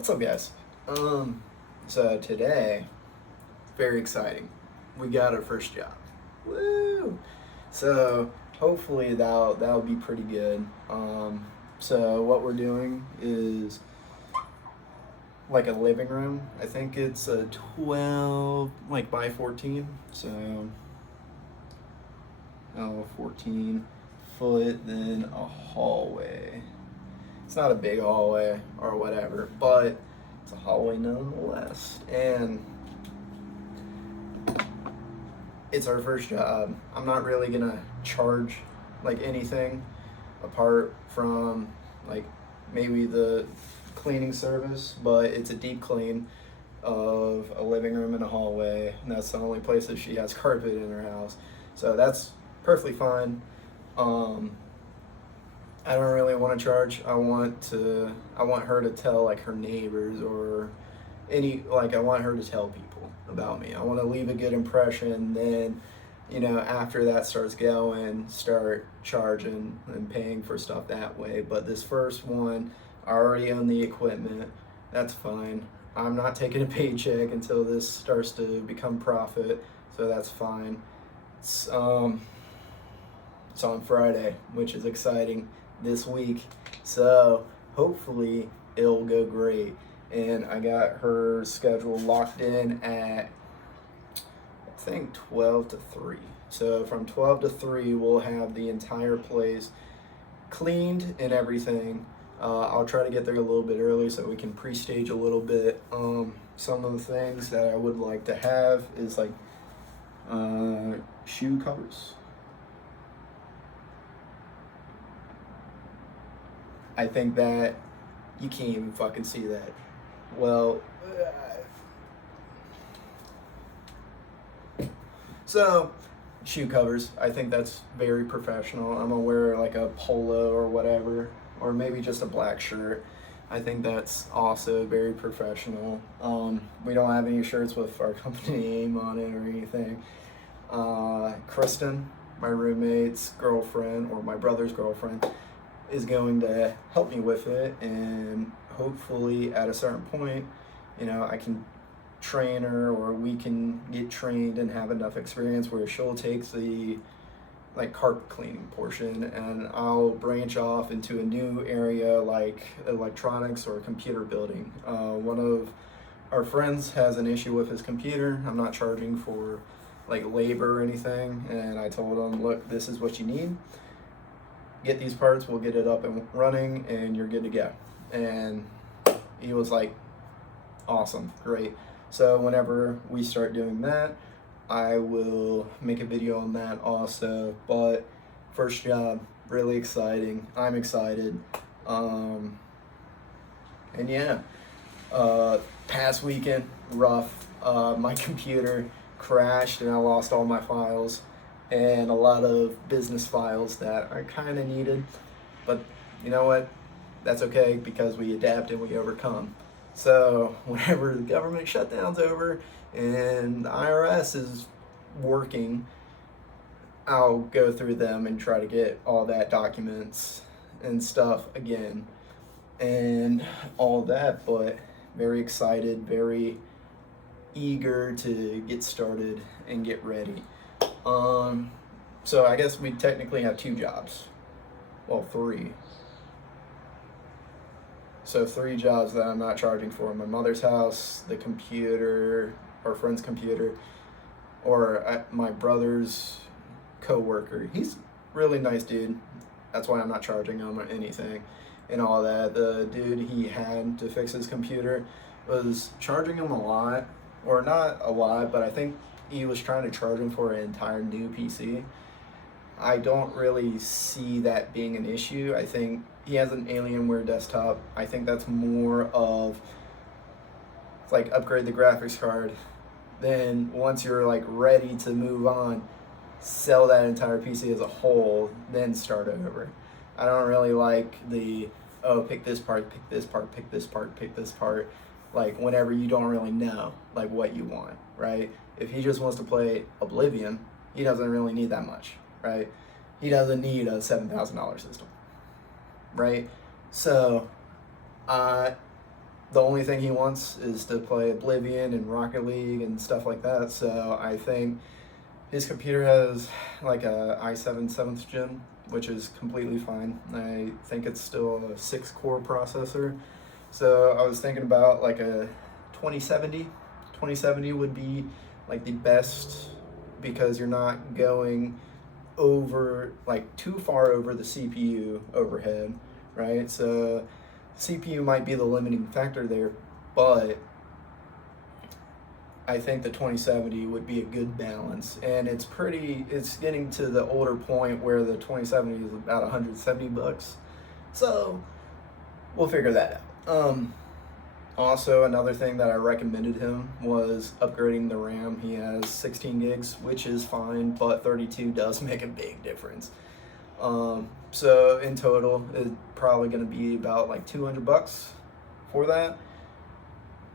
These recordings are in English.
What's up, guys? So today, very exciting. We got our first job. Woo! So hopefully that'll be pretty good. So what we're doing is like a living room. I think it's a 12 like by 14. So 14 foot, then a hallway. It's not a big hallway or whatever, but it's a hallway nonetheless. And it's our first job. I'm not really gonna charge like anything apart from like maybe the cleaning service, but it's a deep clean of a living room and a hallway, and that's the only places she has carpet in her house. So that's perfectly fine. I don't really want to charge. I want her to tell like her neighbors or I want her to tell people about me. I want to leave a good impression. Then, after that starts going, start charging and paying for stuff that way. But this first one, I already own the equipment. That's fine. I'm not taking a paycheck until this starts to become profit. So that's fine. It's on Friday, which is exciting this week. So hopefully it'll go great. And I got her schedule locked in at I think 12 to 3. So from 12 to 3 we'll have the entire place cleaned and everything. I'll try to get there a little bit early so we can pre-stage a little bit. Some of the things that I would like to have is like shoe covers. I think that you can't even fucking see that. Well, so shoe covers. I think that's very professional. I'm gonna wear like a polo or whatever, or maybe just a black shirt. I think that's also very professional. We don't have any shirts with our company name on it or anything. Kristen, my roommate's girlfriend, or my brother's girlfriend, is going to help me with it, and hopefully at a certain point, I can train her, or we can get trained and have enough experience where she'll take the like carpet cleaning portion, and I'll branch off into a new area like electronics or computer building. One of our friends has an issue with his computer. I'm not charging for like labor or anything, and I told him, look, this is what you need. Get these parts, we'll get it up and running, and you're good to go. And he was like, awesome, great. So whenever we start doing that, I will make a video on that also. But first job, really exciting. I'm excited. And yeah, past weekend, rough. My computer crashed and I lost all my files and a lot of business files that I kind of needed. But you know what? That's okay, because we adapt and we overcome. So whenever the government shutdown's over and the IRS is working, I'll go through them and try to get all that documents and stuff again and all that. But very excited, very eager to get started and get ready. So I guess we technically have 2 jobs. Well, 3. So 3 jobs that I'm not charging for: my mother's house, the computer, our friend's computer, or my brother's co-worker. He's a really nice dude. That's why I'm not charging him or anything and all that. The dude he had to fix his computer was charging him a lot, or not a lot, but I think he was trying to charge him for an entire new PC. I don't really see that being an issue. I think he has an Alienware desktop. I think that's more of like upgrade the graphics card. Then once you're like ready to move on, sell that entire PC as a whole, then start over. I don't really like pick this part, pick this part, pick this part, pick this part. Like whenever you don't really know like what you want, right? If he just wants to play Oblivion, he doesn't really need that much, right? He doesn't need a $7,000 system, right? So the only thing he wants is to play Oblivion and Rocket League and stuff like that. So I think his computer has like a i7 7th gen, which is completely fine. I think it's still a 6-core processor. So I was thinking about like a 2070. 2070 would be like the best because you're not going over like too far over the CPU overhead, right? So CPU might be the limiting factor there, but I think the 2070 would be a good balance. And it's getting to the older point where the 2070 is about 170 bucks. So we'll figure that out. Also, another thing that I recommended him was upgrading the RAM. He has 16 gigs, which is fine, but 32 does make a big difference. So in total, it's probably going to be about like 200 bucks for that,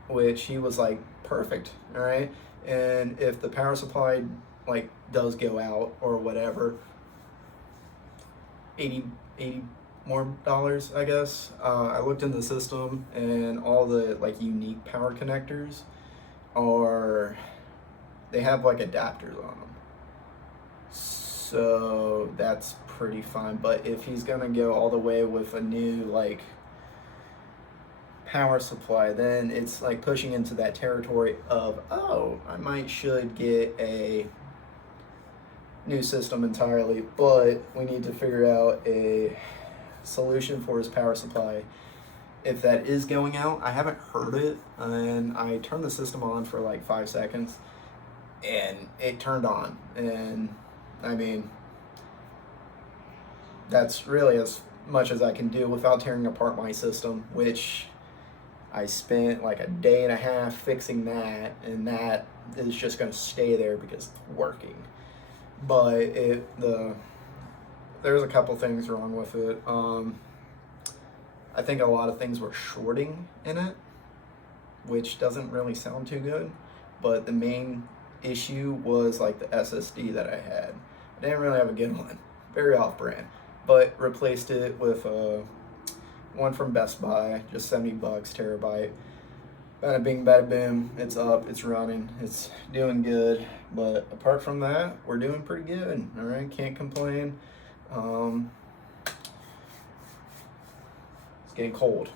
which he was like, perfect, all right? And if the power supply like does go out or whatever, 80 more dollars, I guess. I looked in the system and all the like unique power connectors they have like adapters on them. So that's pretty fine. But if he's gonna go all the way with a new like power supply, then it's like pushing into that territory of, oh, I should get a new system entirely, but we need to figure out a solution for his power supply. If that is going out, I haven't heard it, and I turned the system on for like 5 seconds and it turned on, and I mean, that's really as much as I can do without tearing apart my system, which I spent like a day and a half fixing that, and that is just going to stay there because it's working. But there's a couple things wrong with it. I think a lot of things were shorting in it, which doesn't really sound too good. But the main issue was like the SSD that I had. I didn't really have a good one, very off-brand, but replaced it with one from Best Buy, just 70 bucks, terabyte. Bada bing, bada boom, it's up, it's running, it's doing good. But apart from that, we're doing pretty good, all right? Can't complain. It's getting cold.